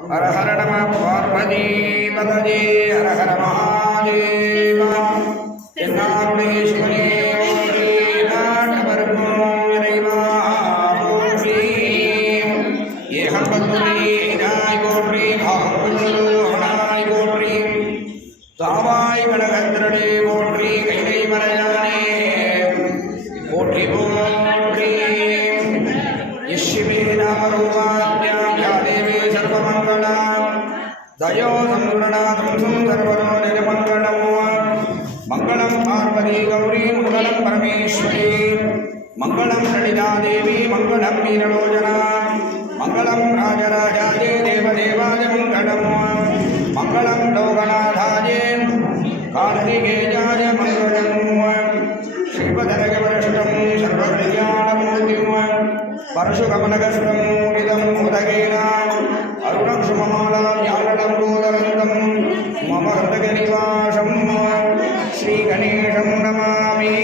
हर हर नमः पार्वती पतये हर हर महादेव तेन्नारुडेश्वरे श्री नाटवर्गो इறைவா போற்றி ஏகம் பத்மனே நாய் போற்றி பாகவதோஹனாய் போற்றி தாவாய் கனகத்திரனே போற்றி கைலை மலையானே போற்றி போற்றி யஸ்வே நாமரூபாத்யாம் யா தேவி सर्वमंगलम दयो संपूर्णात्म सर्वरो निरमंगलम मंगलम पार्वती गौरी मंगलम परमेश्वरी मंगलम ललिता देवी मंगलम वीरलोचना मंगलम राजराजाय देवदेवाय मंगलम मंगलम लोकनाथाय कार्तिकेयाय मंगलम श्रीपदरगवरष्टम सर्वकल्याणमूर्तिं परशुकमलगस्तं मूर्तिं उदगेना अरुणक्षुममालां गोदरन्दं मम हृदयनिवासं श्रीगणेशं नमामि।